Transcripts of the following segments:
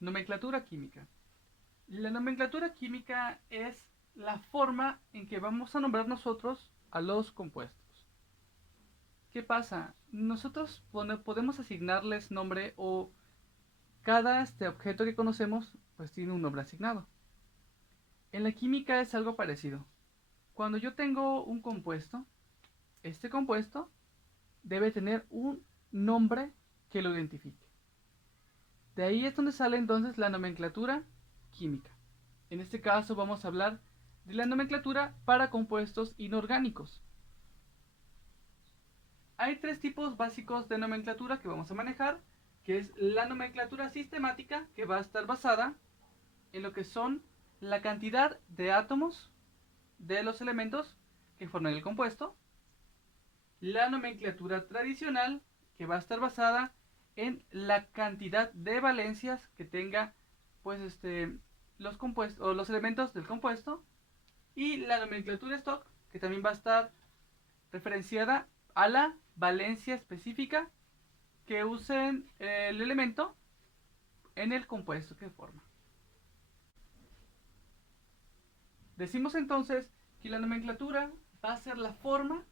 Nomenclatura química. La nomenclatura química es la forma en que vamos a nombrar nosotros a los compuestos. ¿Qué pasa? Nosotros podemos asignarles nombre o cada objeto que conocemos pues tiene un nombre asignado. En la química es algo parecido. Cuando yo tengo un compuesto, este compuesto debe tener un nombre que lo identifique. De ahí es donde sale entonces la nomenclatura química. En este caso vamos a hablar de la nomenclatura para compuestos inorgánicos. Hay tres tipos básicos de nomenclatura que vamos a manejar, que es la nomenclatura sistemática, que va a estar basada en lo que son la cantidad de átomos de los elementos que forman el compuesto. La nomenclatura tradicional, que va a estar basada en la cantidad de valencias que tenga pues los compuestos o los elementos del compuesto. Y la nomenclatura stock, que también va a estar referenciada a la valencia específica que usen el elemento en el compuesto que forma. Decimos entonces que la nomenclatura va a ser la forma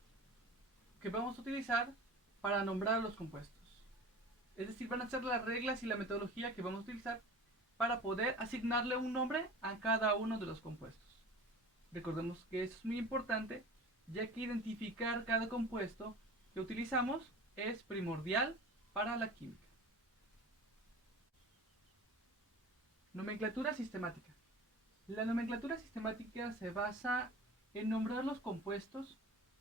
que vamos a utilizar para nombrar los compuestos. Es decir, van a ser las reglas y la metodología que vamos a utilizar para poder asignarle un nombre a cada uno de los compuestos. Recordemos que eso es muy importante, ya que identificar cada compuesto que utilizamos es primordial para la química. Nomenclatura sistemática. La nomenclatura sistemática se basa en nombrar los compuestos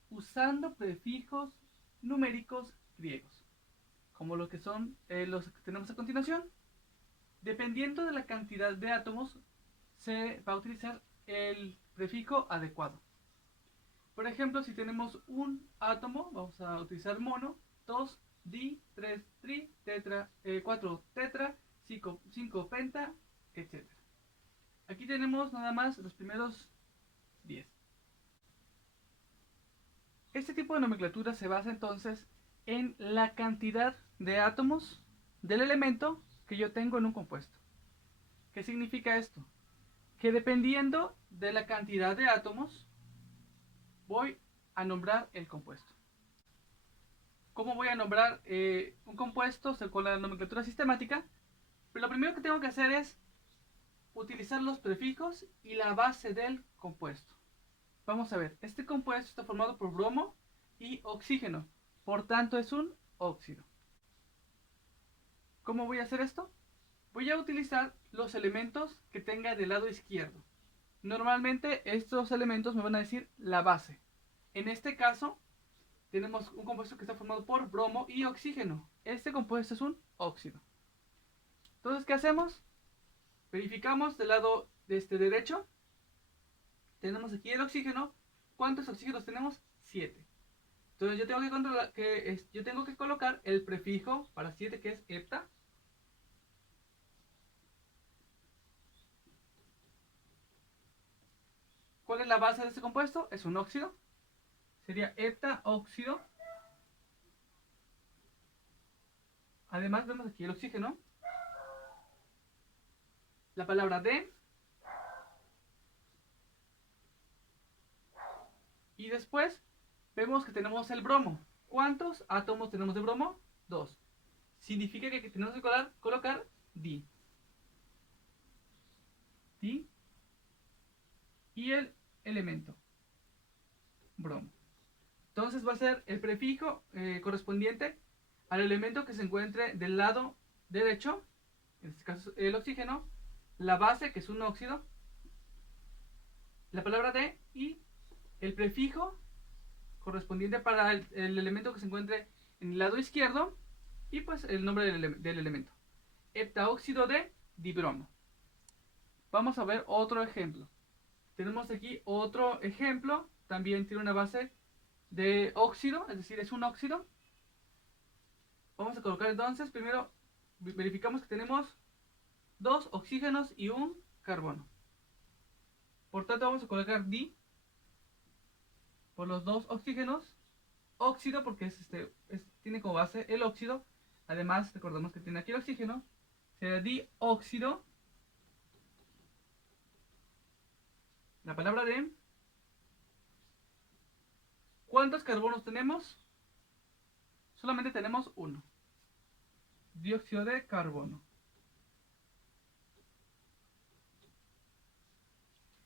usando prefijos numéricos griegos, como lo que son los que tenemos a continuación. Dependiendo de la cantidad de átomos, se va a utilizar el prefijo adecuado. Por ejemplo, si tenemos un átomo, vamos a utilizar mono, 2, di, 3, tri, tetra, 4, tetra, 5 penta, etc. Aquí tenemos nada más los primeros 10. Este tipo de nomenclatura se basa entonces en la cantidad de átomos del elemento que yo tengo en un compuesto. ¿Qué significa esto? Que dependiendo de la cantidad de átomos, voy a nombrar el compuesto. ¿Cómo voy a nombrar un compuesto con la nomenclatura sistemática? Pero lo primero que tengo que hacer es utilizar los prefijos y la base del compuesto. Vamos a ver, este compuesto está formado por bromo y oxígeno, por tanto es un óxido. ¿Cómo voy a hacer esto? Voy a utilizar los elementos que tenga del lado izquierdo. Normalmente estos elementos me van a decir la base. En este caso tenemos un compuesto que está formado por bromo y oxígeno. Este compuesto es un óxido. Entonces, ¿qué hacemos? Verificamos del lado de este derecho. Tenemos aquí el oxígeno. ¿Cuántos oxígenos tenemos? 7. Entonces yo tengo que colocar el prefijo para 7 que es hepta. ¿Cuál es la base de este compuesto? Es un óxido. Sería heptaóxido. Además vemos aquí el oxígeno. La palabra de. Y después vemos que tenemos el bromo. ¿Cuántos átomos tenemos de bromo? 2. Significa que tenemos que colocar di. Di y el elemento bromo. Entonces va a ser el prefijo correspondiente al elemento que se encuentre del lado derecho, en este caso el oxígeno, la base que es un óxido, la palabra de y el prefijo correspondiente para el elemento que se encuentre en el lado izquierdo y pues el nombre del elemento. Heptaóxido de dibromo. Vamos a ver otro ejemplo. Tenemos aquí otro ejemplo, también tiene una base de óxido, es decir, es un óxido. Vamos a colocar entonces, primero verificamos que tenemos 2 oxígenos y un carbono. Por tanto, vamos a colocar di por los 2 oxígenos, óxido porque tiene como base el óxido. Además, recordemos que tiene aquí el oxígeno. será dióxido, la palabra de, ¿cuántos carbonos tenemos? Solamente tenemos uno, dióxido de carbono.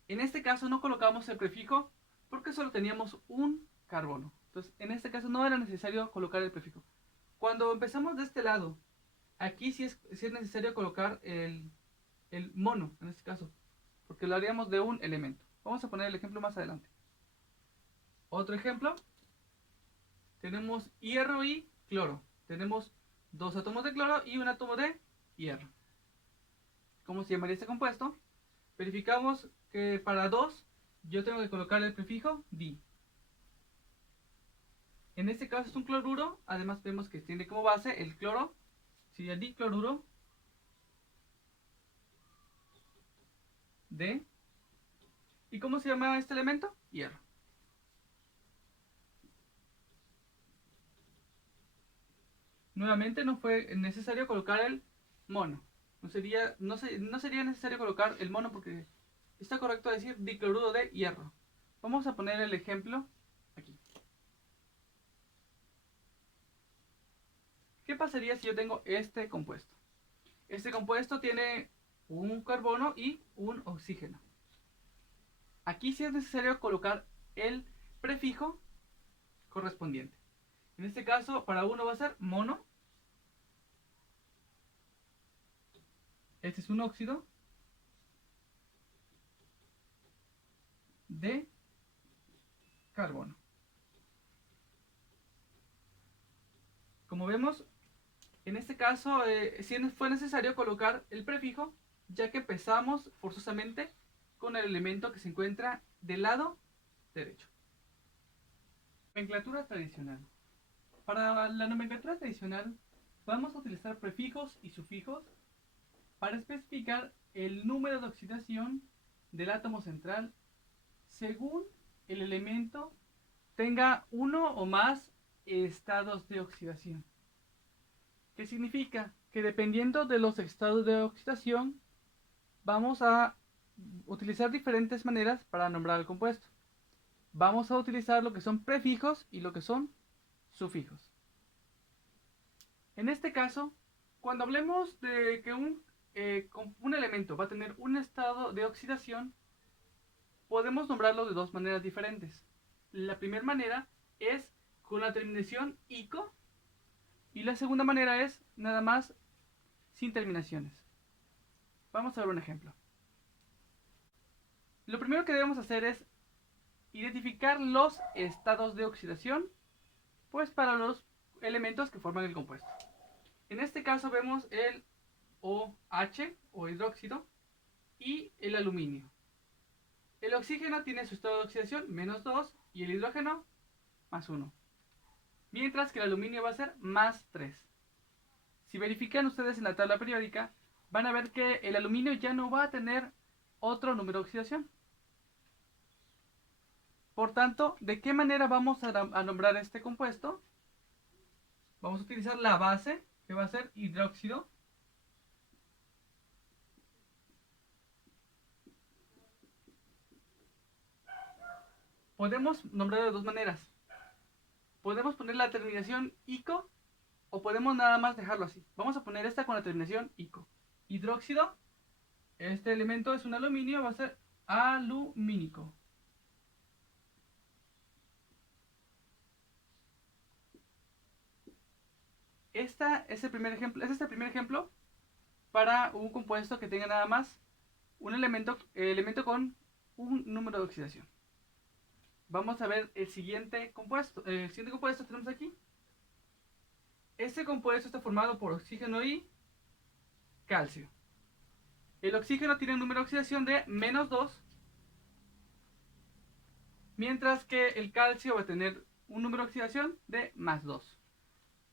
En este caso no colocamos el prefijo porque solo teníamos un carbono. Entonces, en este caso no era necesario colocar el prefijo. Cuando empezamos de este lado, aquí sí es necesario colocar el mono, en este caso, porque lo haríamos de un elemento. Vamos a poner el ejemplo más adelante. Otro ejemplo, tenemos hierro y cloro. Tenemos dos átomos de cloro y un átomo de hierro. ¿Cómo se llamaría este compuesto? Verificamos que para 2 yo tengo que colocar el prefijo di. En este caso es un cloruro, además vemos que tiene como base el cloro, sería dicloruro de. ¿Y cómo se llama este elemento? Hierro. Nuevamente no fue necesario colocar el mono. No sería necesario colocar el mono porque está correcto decir dicloruro de hierro. Vamos a poner el ejemplo aquí. ¿Qué pasaría si yo tengo este compuesto? Este compuesto tiene un carbono y un oxígeno. Aquí sí es necesario colocar el prefijo correspondiente. En este caso, para uno va a ser mono. Este es un óxido de carbono. Como vemos, en este caso sí fue necesario colocar el prefijo, ya que empezamos forzosamente con el elemento que se encuentra del lado derecho. Nomenclatura tradicional. Para la nomenclatura tradicional vamos a utilizar prefijos y sufijos para especificar el número de oxidación del átomo central según el elemento tenga uno o más estados de oxidación. ¿Qué significa? Que dependiendo de los estados de oxidación vamos a utilizar diferentes maneras para nombrar el compuesto. Vamos a utilizar lo que son prefijos y lo que son sufijos. En este caso, cuando hablemos de que un elemento va a tener un estado de oxidación, podemos nombrarlo de dos maneras diferentes. La primera manera es con la terminación ico y la segunda manera es nada más sin terminaciones. Vamos a ver un ejemplo. Lo primero que debemos hacer es identificar los estados de oxidación, pues para los elementos que forman el compuesto. En este caso vemos el OH o hidróxido y el aluminio. El oxígeno tiene su estado de oxidación -2 y el hidrógeno +1. Mientras que el aluminio va a ser +3. Si verifican ustedes en la tabla periódica, van a ver que el aluminio ya no va a tener otro número de oxidación. Por tanto, ¿de qué manera vamos a nombrar este compuesto? Vamos a utilizar la base, que va a ser hidróxido. Podemos nombrar de dos maneras. Podemos poner la terminación ico o podemos nada más dejarlo así. Vamos a poner esta con la terminación ico. Hidróxido, este elemento es un aluminio, va a ser alumínico. Este es el primer ejemplo para un compuesto que tenga nada más un elemento con un número de oxidación. Vamos a ver el siguiente compuesto. El siguiente compuesto tenemos aquí. Este compuesto está formado por oxígeno y calcio. El oxígeno tiene un número de oxidación de -2, mientras que el calcio va a tener un número de oxidación de +2.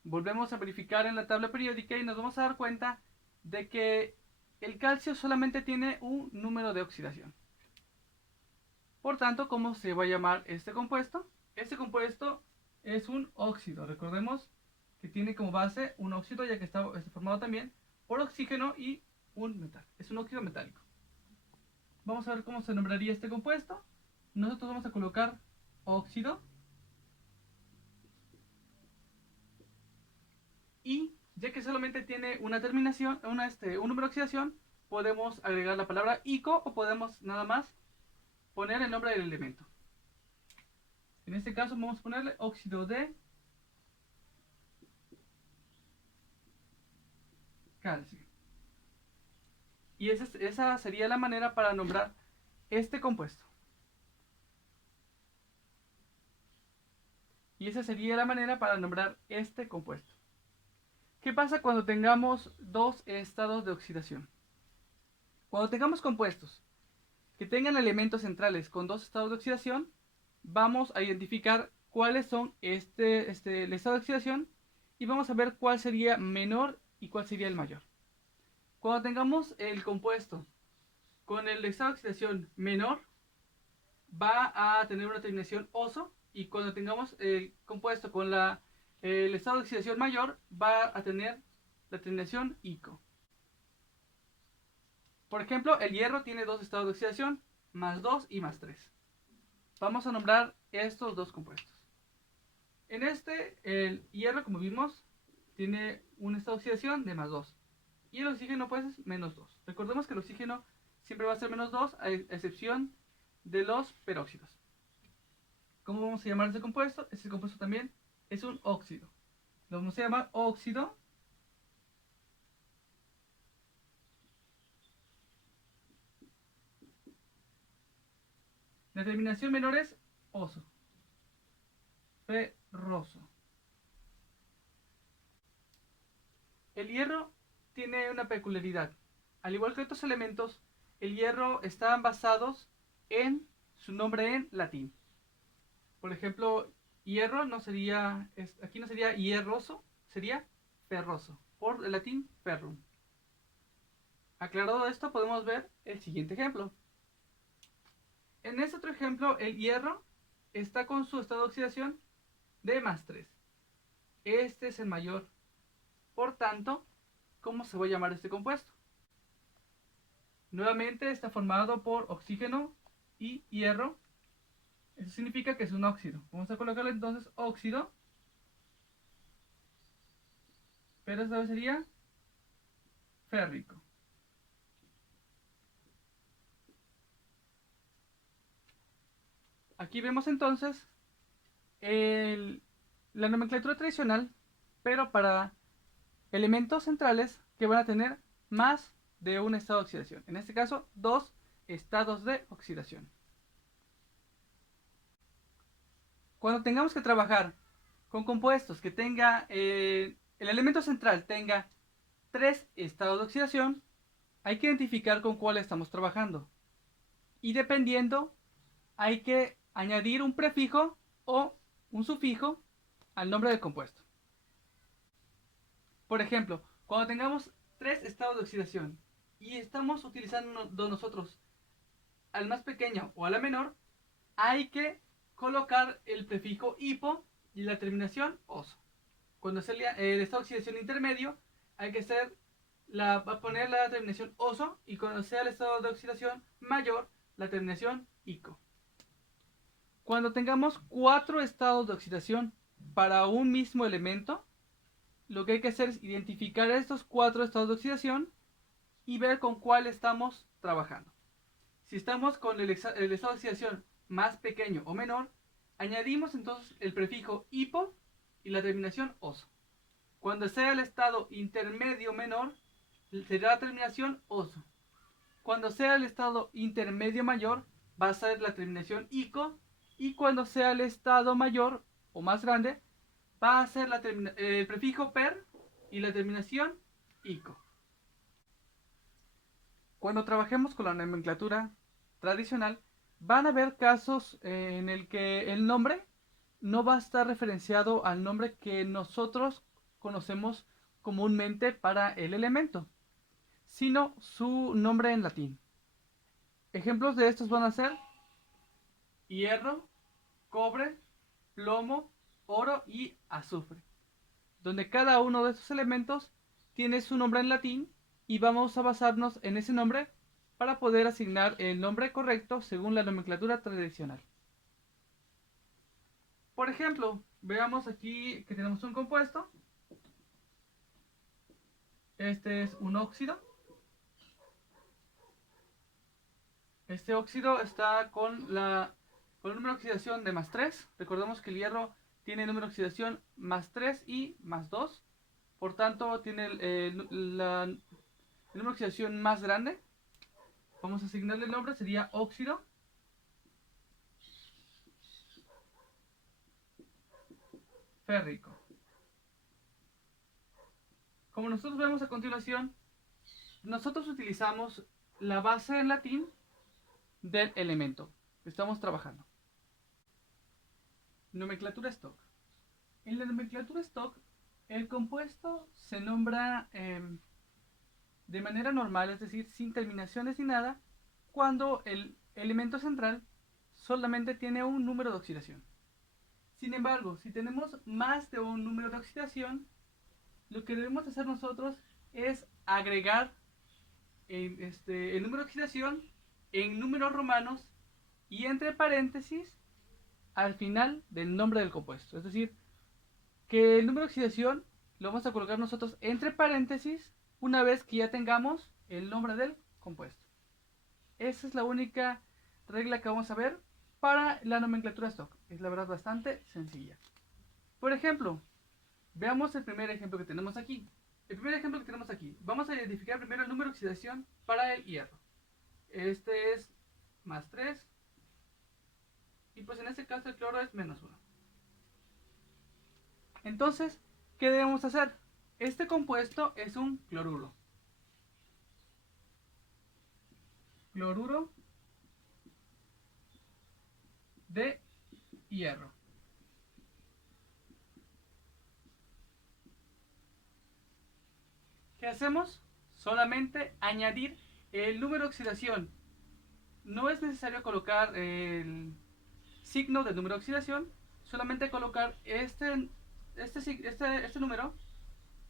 Volvemos a verificar en la tabla periódica y nos vamos a dar cuenta de que el calcio solamente tiene un número de oxidación. Por tanto, ¿cómo se va a llamar este compuesto? Este compuesto es un óxido. Recordemos que tiene como base un óxido, ya que está formado también por oxígeno y un metal. Es un óxido metálico. Vamos a ver cómo se nombraría este compuesto. Nosotros vamos a colocar óxido. Y ya que solamente tiene una terminación, un número de oxidación, podemos agregar la palabra ico o podemos nada más poner el nombre del elemento. En este caso vamos a ponerle óxido de calcio. Y esa sería la manera para nombrar este compuesto. Y esa sería la manera para nombrar este compuesto. ¿Qué pasa cuando tengamos dos estados de oxidación? Cuando tengamos compuestos que tengan elementos centrales con dos estados de oxidación, vamos a identificar cuáles son el estado de oxidación y vamos a ver cuál sería menor y cuál sería el mayor. Cuando tengamos el compuesto con el estado de oxidación menor, va a tener una terminación oso, y cuando tengamos el compuesto con el estado de oxidación mayor, va a tener la terminación ico. Por ejemplo, el hierro tiene dos estados de oxidación, más 2 y más 3. Vamos a nombrar estos dos compuestos. En el hierro, como vimos, tiene un estado de oxidación de más 2. Y el oxígeno, pues, es menos 2. Recordemos que el oxígeno siempre va a ser menos 2, a excepción de los peróxidos. ¿Cómo vamos a llamar ese compuesto? Ese compuesto también es un óxido. Lo vamos a llamar óxido. La terminación menor es oso. Ferroso. El hierro tiene una peculiaridad. Al igual que otros elementos, el hierro están basados en su nombre en latín. Por ejemplo, hierro no sería, aquí no sería hierroso, sería ferroso, por el latín ferrum. Aclarado esto, podemos ver el siguiente ejemplo. En este otro ejemplo, el hierro está con su estado de oxidación de más 3. Este es el mayor. Por tanto, ¿cómo se va a llamar este compuesto? Nuevamente está formado por oxígeno y hierro. Eso significa que es un óxido. Vamos a colocarle entonces óxido. Pero esta vez sería férrico. Aquí vemos entonces la nomenclatura tradicional, pero para elementos centrales que van a tener más de un estado de oxidación. En este caso, dos estados de oxidación. Cuando tengamos que trabajar con compuestos que tenga el elemento central tenga tres estados de oxidación, hay que identificar con cuál estamos trabajando. Y dependiendo, hay que añadir un prefijo o un sufijo al nombre del compuesto. Por ejemplo, cuando tengamos tres estados de oxidación y estamos utilizando nosotros al más pequeño o a la menor, hay que colocar el prefijo hipo y la terminación oso. Cuando sea el estado de oxidación intermedio, hay que poner la terminación oso, y cuando sea el estado de oxidación mayor, la terminación ico. Cuando tengamos cuatro estados de oxidación para un mismo elemento, lo que hay que hacer es identificar estos cuatro estados de oxidación y ver con cuál estamos trabajando. Si estamos con el estado de oxidación más pequeño o menor, añadimos entonces el prefijo hipo y la terminación oso. Cuando sea el estado intermedio menor, será la terminación oso. Cuando sea el estado intermedio mayor, va a ser la terminación ico. Y cuando sea el estado mayor o más grande, va a ser el prefijo per y la terminación ico. Cuando trabajemos con la nomenclatura tradicional, van a haber casos en el que el nombre no va a estar referenciado al nombre que nosotros conocemos comúnmente para el elemento, sino su nombre en latín. Ejemplos de estos van a ser hierro, cobre, plomo, oro y azufre, donde cada uno de estos elementos tiene su nombre en latín y vamos a basarnos en ese nombre para poder asignar el nombre correcto según la nomenclatura tradicional. Por ejemplo, veamos aquí que tenemos un compuesto. Este es un óxido. Este óxido está con el número de oxidación de +3. Recordemos que el hierro tiene número de oxidación +3 y +2. Por tanto, tiene el número de oxidación más grande. Vamos a asignarle el nombre, sería óxido férrico. Como nosotros vemos a continuación, nosotros utilizamos la base en latín del elemento que estamos trabajando. Nomenclatura stock. En la nomenclatura stock, el compuesto se nombra de manera normal, es decir, sin terminaciones ni nada, cuando el elemento central solamente tiene un número de oxidación. Sin embargo, si tenemos más de un número de oxidación, lo que debemos hacer nosotros es agregar el número de oxidación en números romanos y entre paréntesis al final del nombre del compuesto. Es decir, que el número de oxidación lo vamos a colocar nosotros entre paréntesis una vez que ya tengamos el nombre del compuesto. Esa es la única regla que vamos a ver para la nomenclatura stock. Es la verdad bastante sencilla. Por ejemplo, veamos el primer ejemplo que tenemos aquí. Vamos a identificar primero el número de oxidación para el hierro. Este es +3. Y pues en este caso el cloro es -1. Entonces, ¿qué debemos hacer? Este compuesto es un cloruro. Cloruro de hierro. ¿Qué hacemos? Solamente añadir el número de oxidación. No es necesario colocar el signo del número de oxidación, solamente colocar este número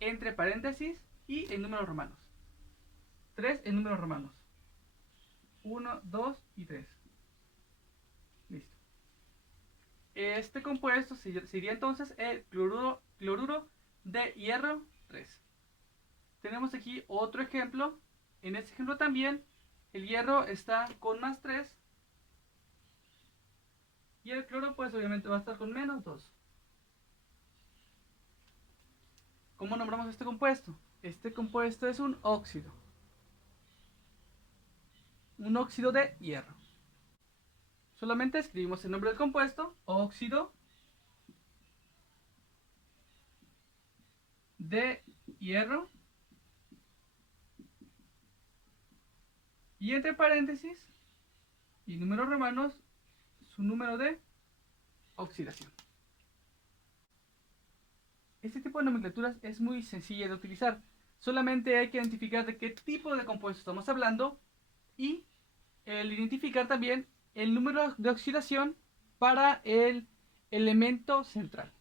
entre paréntesis y en números romanos. 3 en números romanos. 1, 2 y 3. Listo. Este compuesto sería entonces el cloruro de hierro 3. Tenemos aquí otro ejemplo. En este ejemplo también el hierro está con +3 y el cloro pues obviamente va a estar con -2. ¿Cómo nombramos este compuesto? Este compuesto es un óxido. Un óxido de hierro. Solamente escribimos el nombre del compuesto, óxido de hierro, y entre paréntesis y números romanos su número de oxidación. Este tipo de nomenclaturas es muy sencilla de utilizar. Solamente hay que identificar de qué tipo de compuesto estamos hablando y el identificar también el número de oxidación para el elemento central.